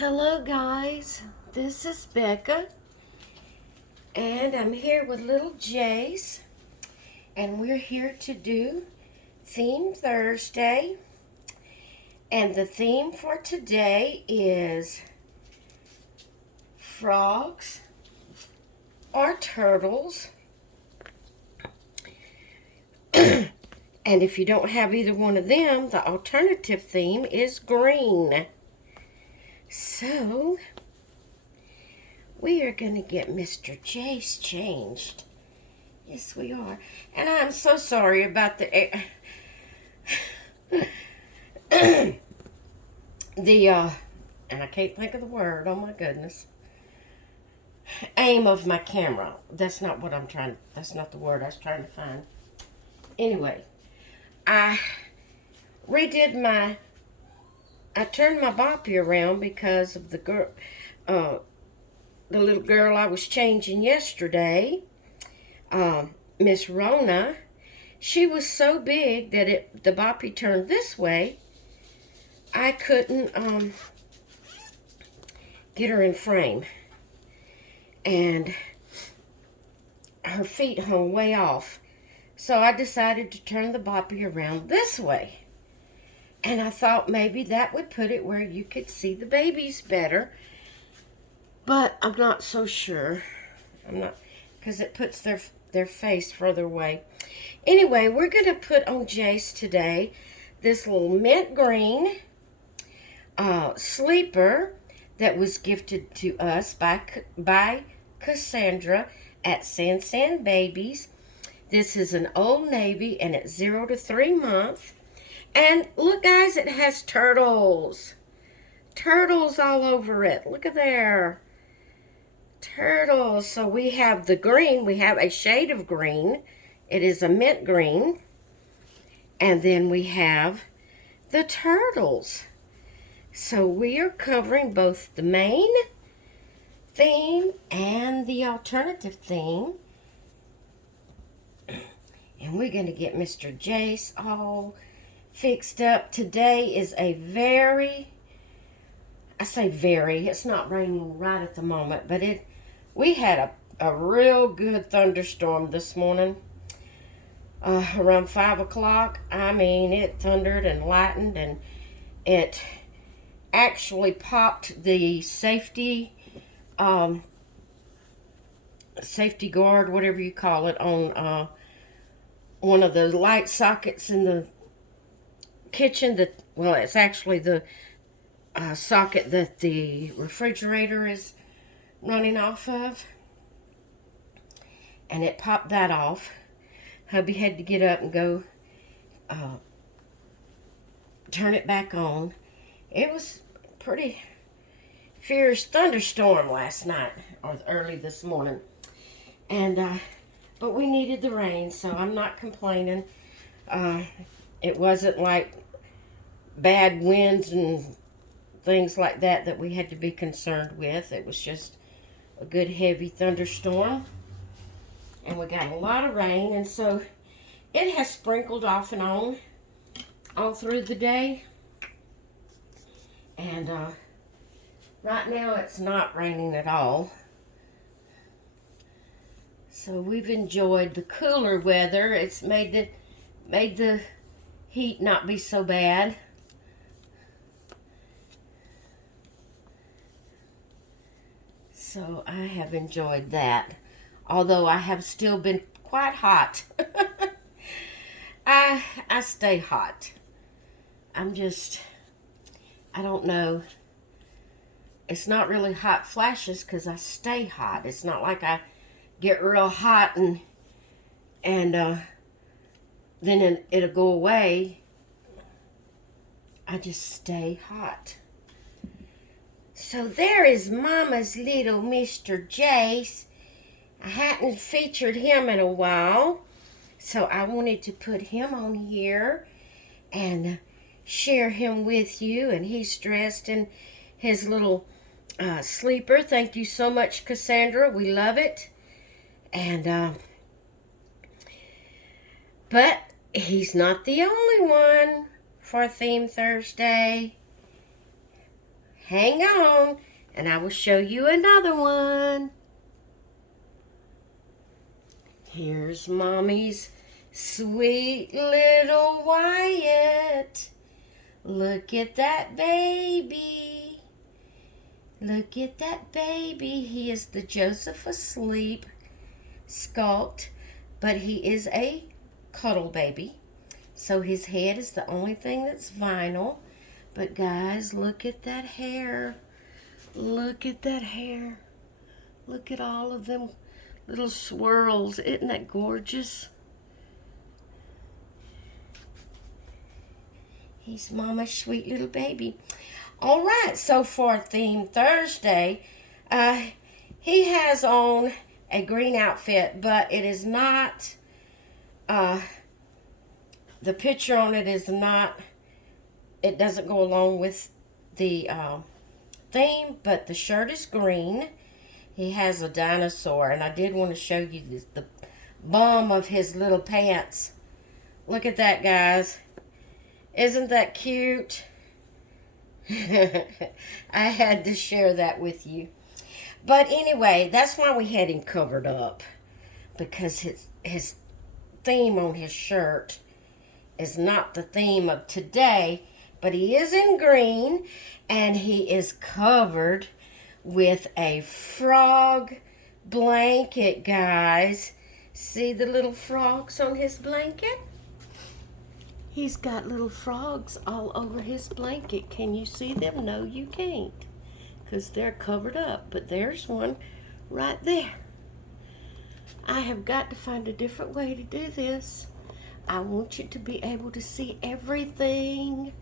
Hello guys, this is Becca and I'm here with little Jace and we're here to do Theme Thursday, and the theme for today is frogs or turtles. And if you don't have either one of them, the alternative theme is green. So we are going to get Mr. Jace changed. Yes, we are. And I'm so sorry about the and I can't think of the word. Oh my goodness. Aim of my camera. That's not the word I was trying to find. Anyway, I turned my boppy around because of the little girl I was changing yesterday, Miss Rona. She was so big that the boppy turned this way. I couldn't get her in frame, and her feet hung way off. So I decided to turn the boppy around this way. And I thought maybe that would put it where you could see the babies better. But I'm not so sure. Because it puts their face further away. Anyway, we're going to put on Jace today this little mint green sleeper that was gifted to us by Cassandra at San Babies. This is an Old Navy, and it's 0 to 3 months. And look, guys, it has turtles. Turtles all over it. Look at there. Turtles. So we have the green. We have a shade of green. It is a mint green. And then we have the turtles. So we are covering both the main theme and the alternative theme. And we're going to get Mr. Jace all fixed up. Today is it's not raining right at the moment, but we had a real good thunderstorm this morning. Around 5 o'clock. I mean, it thundered and lightened, and it actually popped the safety guard, whatever you call it, on one of the light sockets in the kitchen. It's actually the socket that the refrigerator is running off of, and it popped that off. Hubby had to get up and go turn it back on. It was pretty fierce thunderstorm last night or early this morning, and but we needed the rain, so I'm not complaining. It wasn't like bad winds and things like that we had to be concerned with. It was just a good heavy thunderstorm, and we got a lot of rain, and so it has sprinkled off and on all through the day. And right now it's not raining at all. So we've enjoyed the cooler weather. It's made the heat not be so bad. So I have enjoyed that. Although I have still been quite hot. I stay hot. I don't know. It's not really hot flashes because I stay hot. It's not like I get real hot and then it'll go away. I just stay hot. So there is Mama's little Mr. Jace. I hadn't featured him in a while, so I wanted to put him on here and share him with you. And he's dressed in his little sleeper. Thank you so much, Cassandra. We love it. And but he's not the only one for Theme Thursday. hang on, and I will show you another one. Here's Mommy's sweet little Wyatt. Look at that baby. Look at that baby. He is the Joseph asleep sculpt, but he is a cuddle baby. So his head is the only thing that's vinyl. But guys, look at that hair. Look at that hair. Look at all of them little swirls. Isn't that gorgeous? He's Mama's sweet little baby. All right, so for Theme Thursday, he has on a green outfit, but it is not, the picture on it is not, it doesn't go along with the theme, but the shirt is green. He has a dinosaur, and I did want to show you the bum of his little pants. Look at that, guys. Isn't that cute? I had to share that with you. But anyway, that's why we had him covered up, because his theme on his shirt is not the theme of today, but he is in green, and he is covered with a frog blanket, guys. See the little frogs on his blanket? He's got little frogs all over his blanket. Can you see them? No, you can't, because they're covered up. But there's one right there. I have got to find a different way to do this. I want you to be able to see everything.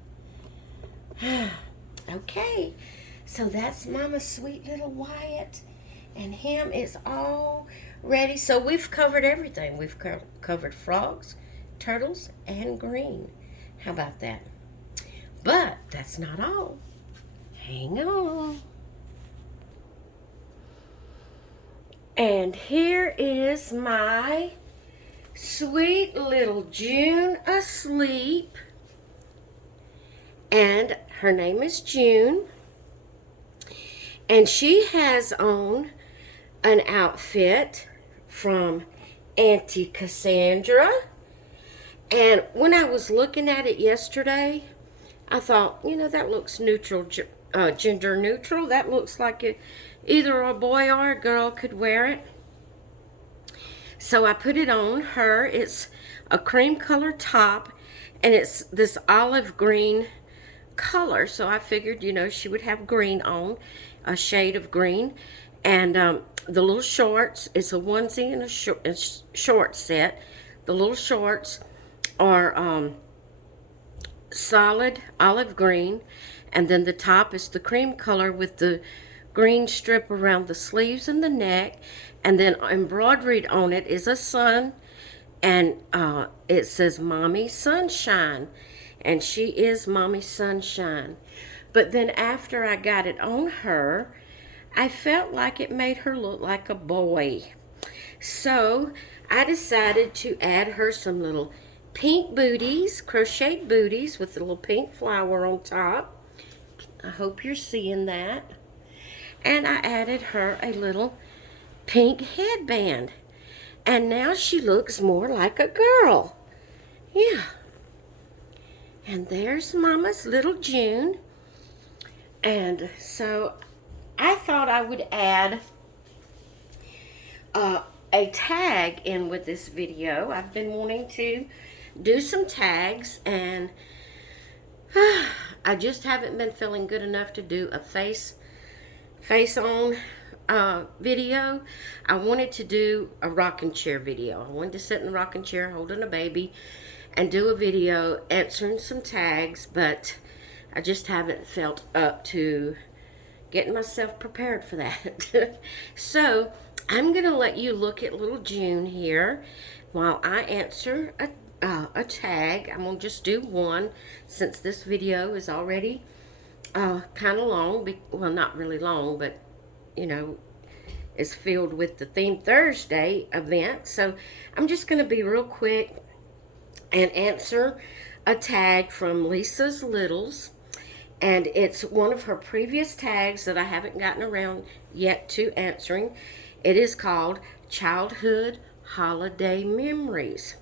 Okay, so that's Mama's sweet little Wyatt, and him is all ready. So we've covered everything. We've covered frogs, turtles, and green. How about that? But that's not all. Hang on. And here is my sweet little June asleep. And her name is June. And she has on an outfit from Auntie Cassandra. And when I was looking at it yesterday, I thought, you know, that looks neutral, gender neutral. That looks like either a boy or a girl could wear it. So I put it on her. It's a cream color top, and it's this olive green color. So I figured, you know, she would have green on, a shade of green. And the little shorts, it's a onesie and a short set. The little shorts are solid olive green, and then the top is the cream color with the green strip around the sleeves and the neck, and then embroidered on it is a sun, and it says Mommy Sunshine, and she is Mommy Sunshine. But then after I got it on her, I felt like it made her look like a boy. So I decided to add her some little pink booties, crocheted booties with a little pink flower on top. I hope you're seeing that. And I added her a little pink headband. And now she looks more like a girl. Yeah. And there's Mama's little June. And so I thought I would add a tag in with this video. I've been wanting to do some tags, and I just haven't been feeling good enough to do a face on video. I wanted to do a rocking chair video. I wanted to sit in the rocking chair holding a baby and do a video answering some tags, but I just haven't felt up to getting myself prepared for that. So I'm gonna let you look at little June here while I answer a tag. I'm gonna just do one since this video is already kind of long. Well, not really long, but you know, it's filled with the Theme Thursday event. So I'm just gonna be real quick and answer a tag from Lisa's Littles. And it's one of her previous tags that I haven't gotten around yet to answering. It is called Childhood Holiday Memories.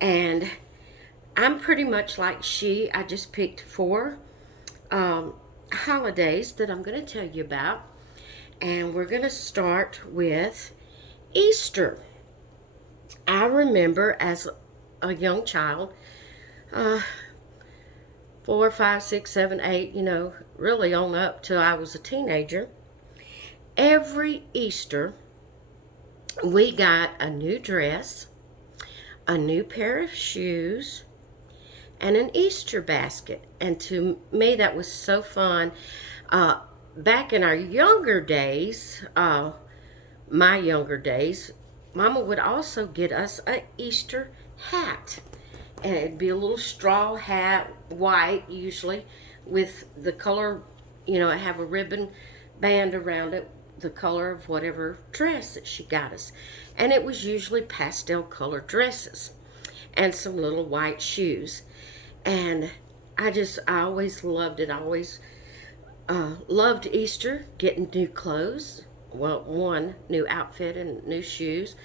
And I'm pretty much like she. I just picked four holidays that I'm going to tell you about. And we're going to start with Easter. I remember as a young child, uh, 4, 5, 6, 7, 8, really on up till I was a teenager. Every Easter, we got a new dress, a new pair of shoes, and an Easter basket. And to me, that was so fun. Back in our younger days, my younger days, Mama would also get us an Easter hat. And it'd be a little straw hat, white usually, with the color, it have a ribbon band around it, the color of whatever dress that she got us. And it was usually pastel colored dresses and some little white shoes. And I always loved it. I always loved Easter, getting new clothes. Well, one new outfit and new shoes.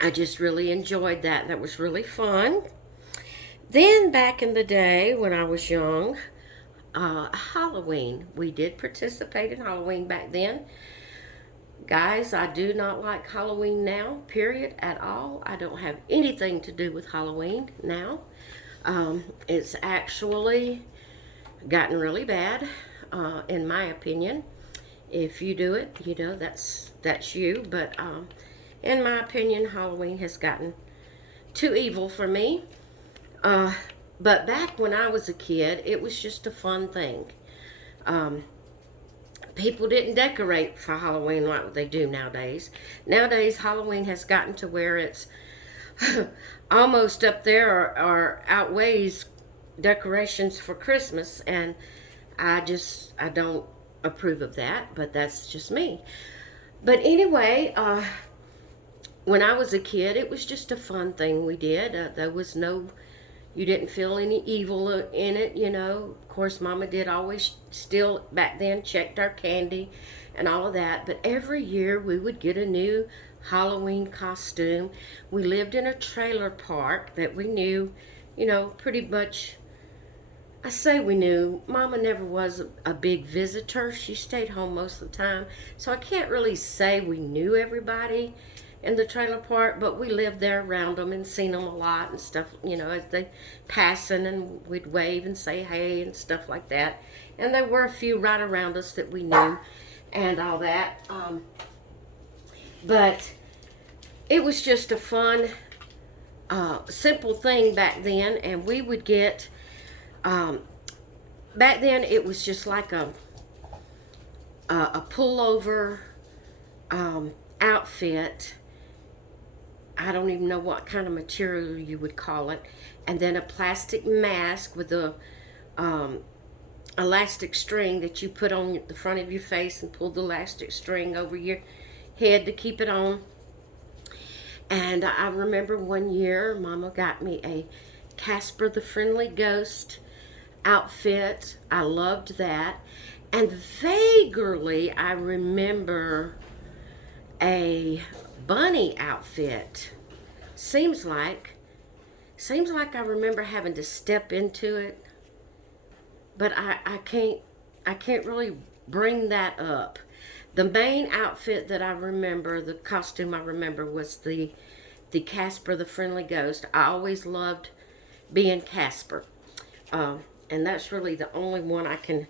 I just really enjoyed that. That was really fun. Then back in the day when I was young, Halloween. We did participate in Halloween back then. Guys, I do not like Halloween now, period, at all. I don't have anything to do with Halloween now. It's actually gotten really bad, in my opinion. If you do it, that's you. But in my opinion, Halloween has gotten too evil for me. But back when I was a kid, it was just a fun thing. People didn't decorate for Halloween like they do nowadays. Nowadays, Halloween has gotten to where it's almost up there or outweighs decorations for Christmas, and I don't approve of that, but that's just me. But anyway, when I was a kid, it was just a fun thing we did. There was you didn't feel any evil in it, Of course, Mama did always still back then checked our candy and all of that. But every year we would get a new Halloween costume. We lived in a trailer park that we knew, pretty much. I say we knew. Mama never was a big visitor. She stayed home most of the time. So I can't really say we knew everybody in the trailer park, but we lived there around them and seen them a lot and stuff, as they passing, and we'd wave and say hey and stuff like that. And there were a few right around us that we knew and all that. But it was just a fun, simple thing back then, and we would get, back then it was just like a pullover outfit. I don't even know what kind of material you would call it. And then a plastic mask with a elastic string that you put on the front of your face and pull the elastic string over your head to keep it on. And I remember one year Mama got me a Casper the Friendly Ghost outfit. I loved that. And vaguely I remember a bunny outfit. Seems like I remember having to step into it, but I can't really bring that up. The main outfit that I remember, the costume I remember, was the Casper the Friendly Ghost. I always loved being Casper, and that's really the only one I can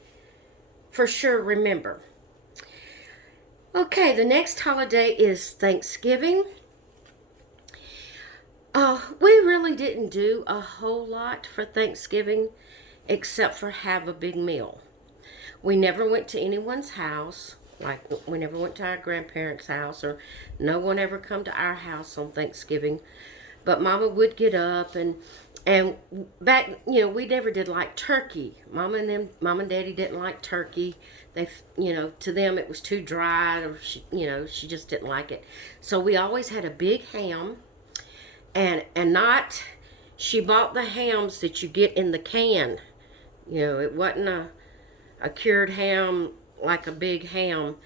for sure remember. Okay, the next holiday is Thanksgiving. We really didn't do a whole lot for Thanksgiving except for have a big meal. We never went to anyone's house, like we never went to our grandparents' house, or no one ever come to our house on Thanksgiving. But Mama would get up and back, we never did like turkey. Mom and Daddy didn't like turkey. They, to them it was too dry, or she just didn't like it. So we always had a big ham, and not, she bought the hams that you get in the can. You know, it wasn't a cured ham like a big ham.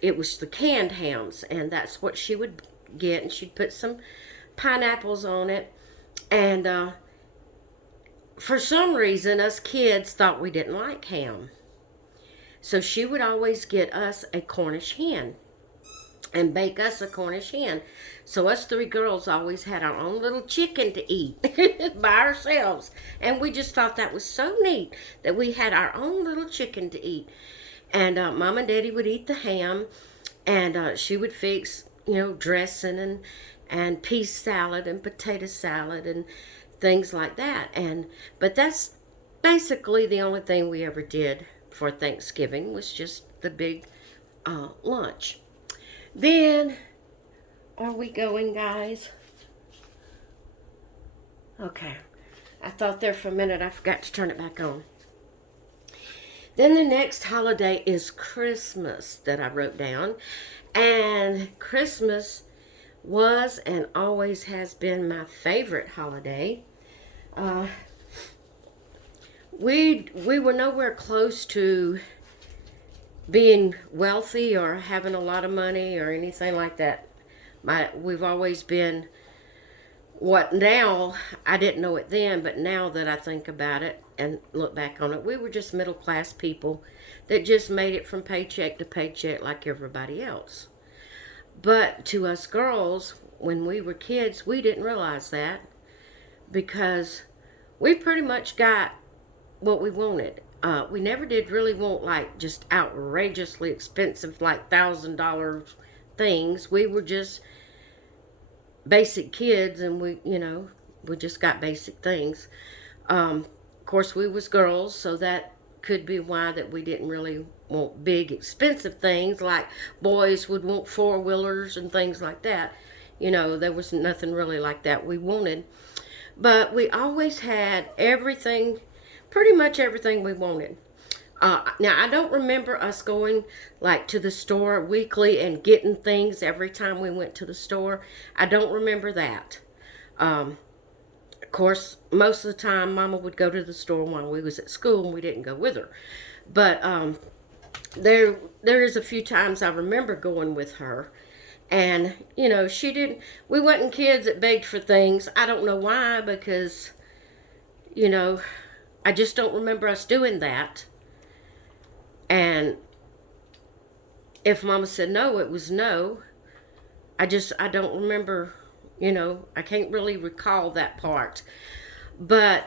It was the canned hams, and that's what she would get. And she'd put some pineapples on it. And for some reason, us kids thought we didn't like ham. So she would always get us a Cornish hen and bake us a Cornish hen. So us three girls always had our own little chicken to eat by ourselves. And we just thought that was so neat that we had our own little chicken to eat. And Mom and Daddy would eat the ham, and she would fix, dressing and pea salad and potato salad and things like that. But that's basically the only thing we ever did for Thanksgiving was just the big lunch. Then, are we going, guys? Okay. I thought there for a minute I forgot to turn it back on. Then the next holiday is Christmas that I wrote down. And Christmas was and always has been my favorite holiday. We were nowhere close to being wealthy or having a lot of money or anything like that. We've always been what now, I didn't know it then, but now that I think about it and look back on it, we were just middle class people that just made it from paycheck to paycheck like everybody else. But to us girls, when we were kids, we didn't realize that because we pretty much got what we wanted. We never did really want like just outrageously expensive, like $1,000 things. We were just basic kids, and we just got basic things. Of course, we was girls, so that could be why that we didn't really want big expensive things like boys would want four-wheelers and things like that. There was nothing really like that we wanted. But we always had everything, pretty much everything we wanted. Now, I don't remember us going like to the store weekly and getting things every time we went to the store. I don't remember that. Of course, most of the time, Mama would go to the store when we was at school, and we didn't go with her. But there is a few times I remember going with her, and she didn't. We wasn't kids that begged for things. I don't know why, because I just don't remember us doing that. And if Mama said no, it was no. I don't remember, I can't really recall that part. But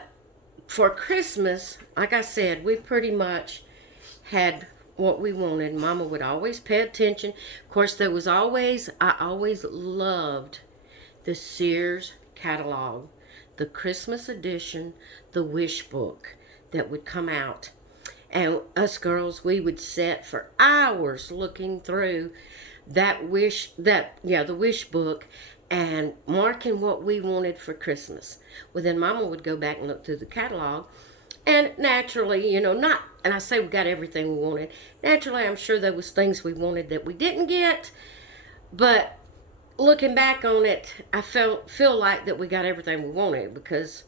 for Christmas, like I said, we pretty much had what we wanted. Mama would always pay attention. Of course, I always loved the Sears catalog, the Christmas edition, the wish book that would come out. And us girls, we would sit for hours looking through the wish book and marking what we wanted for Christmas. Well, then Mama would go back and look through the catalog. And naturally, and I say we got everything we wanted. Naturally, I'm sure there was things we wanted that we didn't get. But looking back on it, I feel like that we got everything we wanted because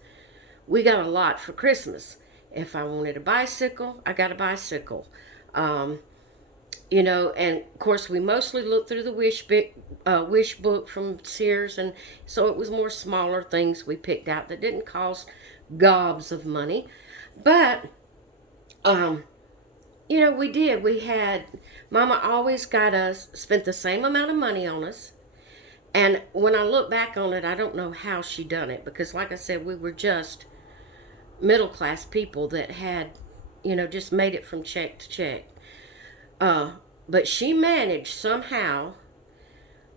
we got a lot for Christmas. If I wanted a bicycle, I got a bicycle. And of course we mostly looked through the wish book from Sears, and so it was more smaller things we picked out that didn't cost gobs of money. But, we did. Mama always spent the same amount of money on us. And when I look back on it, I don't know how she done it because, like I said, we were just middle class people that had, just made it from check to check. But she managed somehow,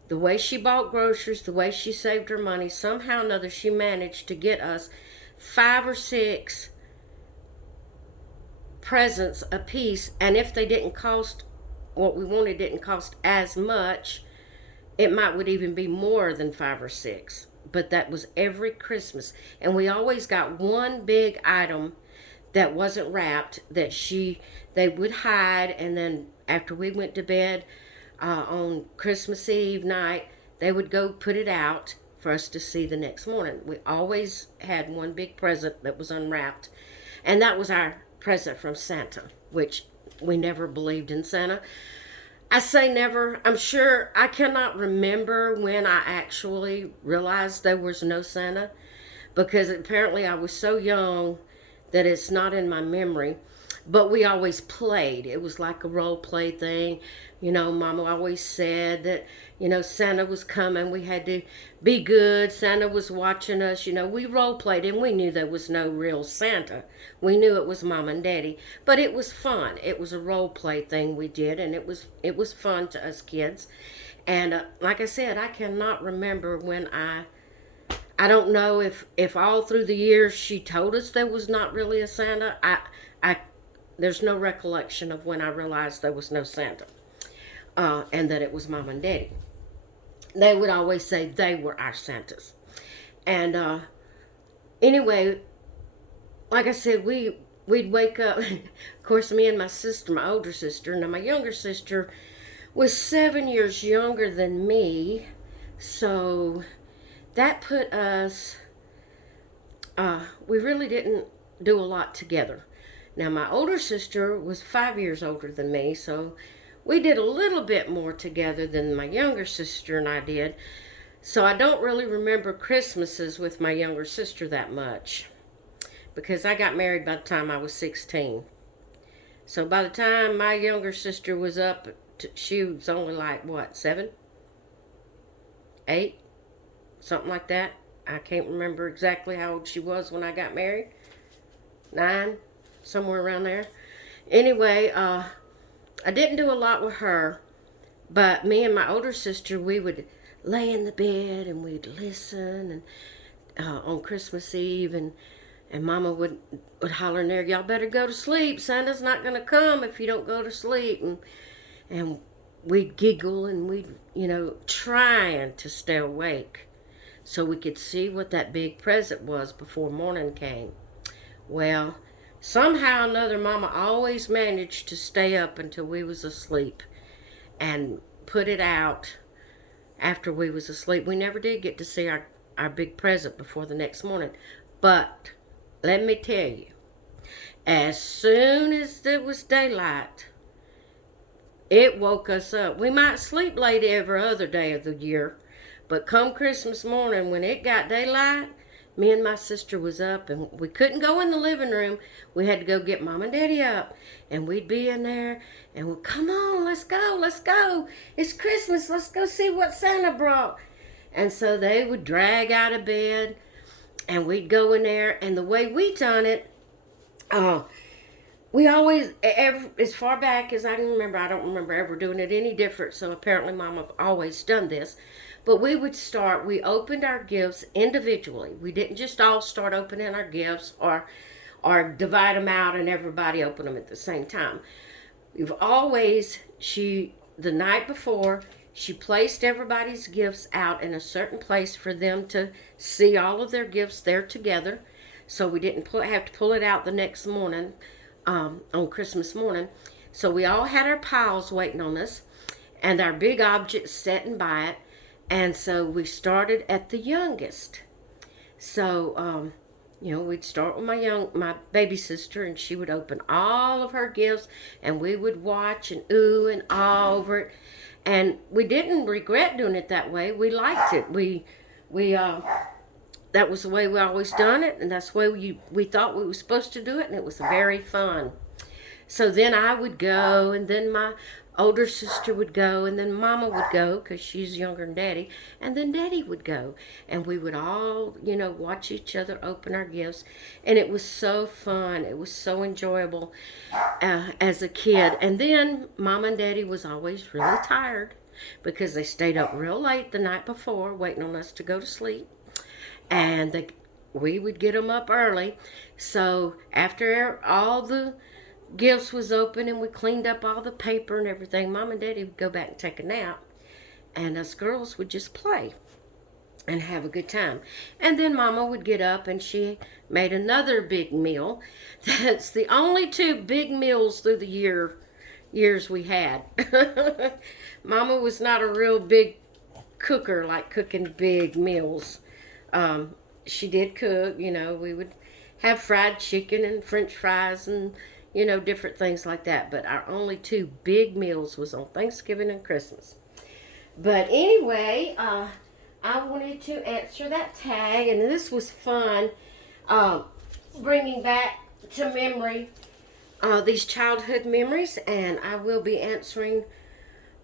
the way she bought groceries, the way she saved her money, somehow or another, she managed to get us 5 or 6 presents a piece. And if they didn't cost what we wanted, didn't cost as much, it would even be more than 5 or 6. But that was every Christmas. And we always got one big item that wasn't wrapped that they would hide, and then after we went to bed on Christmas Eve night, they would go put it out for us to see the next morning. We always had one big present that was unwrapped, and that was our present from Santa, which we never believed in Santa. I say never. I'm sure I cannot remember when I actually realized there was no Santa, because apparently I was so young that it's not in my memory. But we always played. It was like a role play thing. Mama always said that, Santa was coming. We had to be good. Santa was watching us. We role played, and we knew there was no real Santa. We knew it was Mom and Daddy. But it was fun. It was a role play thing we did, and it was fun to us kids. And like I said, I cannot remember when I don't know if all through the years she told us there was not really a Santa. I there's no recollection of when I realized there was no Santa, and that it was Mom and Daddy. They would always say they were our Santas. And anyway, like I said, we'd wake up. Of course, me and my sister, my older sister, now my younger sister was 7 years younger than me, so that put us. We really didn't do a lot together. Now, my older sister was 5 years older than me, so we did a little bit more together than my younger sister and I did. So I don't really remember Christmases with my younger sister that much, because I got married by the time I was 16. So by the time my younger sister was up, she was only like, what, 7? 8? Something like that. I can't remember exactly how old she was when I got married. 9? Somewhere around there. Anyway, I didn't do a lot with her, but me and my older sister, we would lay in the bed and we'd listen, and on Christmas Eve, and Mama would holler in there, "Y'all better go to sleep. Santa's not going to come if you don't go to sleep." And we'd giggle, and we'd, trying to stay awake so we could see what that big present was before morning came. Well, somehow or another, Mama always managed to stay up until we was asleep and put it out after we was asleep. We never did get to see our big present before the next morning. But let me tell you, as soon as it was daylight, it woke us up. We might sleep late every other day of the year, but come Christmas morning, when it got daylight, me and my sister was up, and we couldn't go in the living room. We had to go get Mom and Daddy up, and we'd be in there, and we'd, "Come on, let's go. It's Christmas, let's go see what Santa brought." And so they would drag out of bed, and we'd go in there, and the way we done it, we always, as far back as I can remember, I don't remember ever doing it any different, so apparently Mama always done this. But we opened our gifts individually. We didn't just all start opening our gifts or divide them out and everybody open them at the same time. We've always, the night before, she placed everybody's gifts out in a certain place for them to see all of their gifts there together. So we didn't have to pull it out the next morning, on Christmas morning. So we all had our piles waiting on us and our big objects sitting by it. And so we started at the youngest. So, we'd start with my baby sister, and she would open all of her gifts, and we would watch and ooh and ah over it. And we didn't regret doing it that way. We liked it. That was the way we always done it, and that's the way we thought we were supposed to do it, and it was very fun. So then I would go, and then my older sister would go, and then Mama would go, because she's younger than Daddy, and then Daddy would go, and we would all, watch each other open our gifts, and it was so fun. It was so enjoyable as a kid. And then Mama and Daddy was always really tired, because they stayed up real late the night before waiting on us to go to sleep, and we would get them up early. So after all the gifts was open and we cleaned up all the paper and everything, Mom and Daddy would go back and take a nap, and us girls would just play and have a good time. And then Mama would get up, and she made another big meal. That's the only 2 big meals through the years we had. Mama was not a real big cooker, like cooking big meals. She did cook, we would have fried chicken and French fries and you know, different things like that. But our only two big meals was on Thanksgiving and Christmas. But anyway, I wanted to answer that tag, and this was fun, bringing back to memory these childhood memories, and I will be answering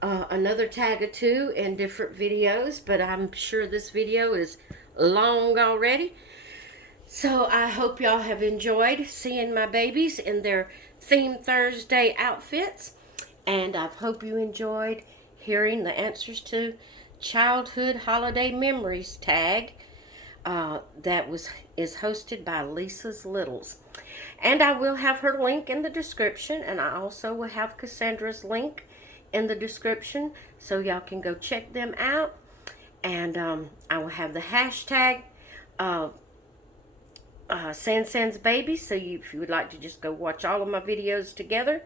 another tag or two in different videos, but I'm sure this video is long already. So I hope y'all have enjoyed seeing my babies in their Theme Thursday outfits, and I hope you enjoyed hearing the answers to childhood holiday memories tag that is hosted by Lisa's Littles. And I will have her link in the description, and I also will have Cassandra's link in the description, so y'all can go check them out. And I will have the hashtag San's Babies, so if you would like to just go watch all of my videos together,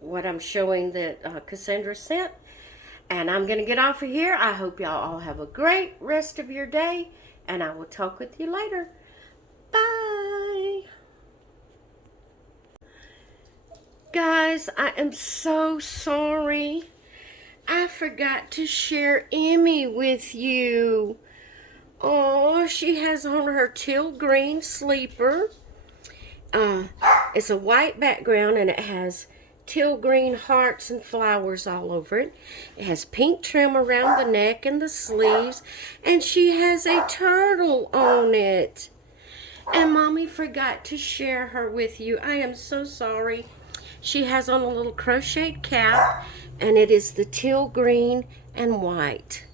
what I'm showing that Cassandra sent. And I'm going to get off of here. I hope y'all all have a great rest of your day, and I will talk with you later. Bye. Guys, I am so sorry. I forgot to share Emmy with you. Oh, she has on her teal green sleeper. It's a white background, and it has teal green hearts and flowers all over it. It has pink trim around the neck and the sleeves, and she has a turtle on it. And Mommy forgot to share her with you. I am so sorry. She has on a little crocheted cap, and it is the teal green and white.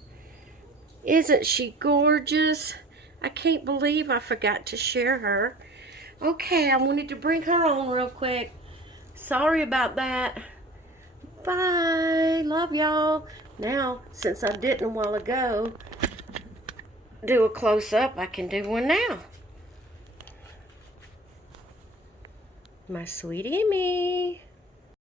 Isn't she gorgeous? I can't believe I forgot to share her. Okay, I wanted to bring her on real quick. Sorry about that. Bye. Love y'all. Now, since I didn't a while ago do a close-up, I can do one now. My sweet Emmy.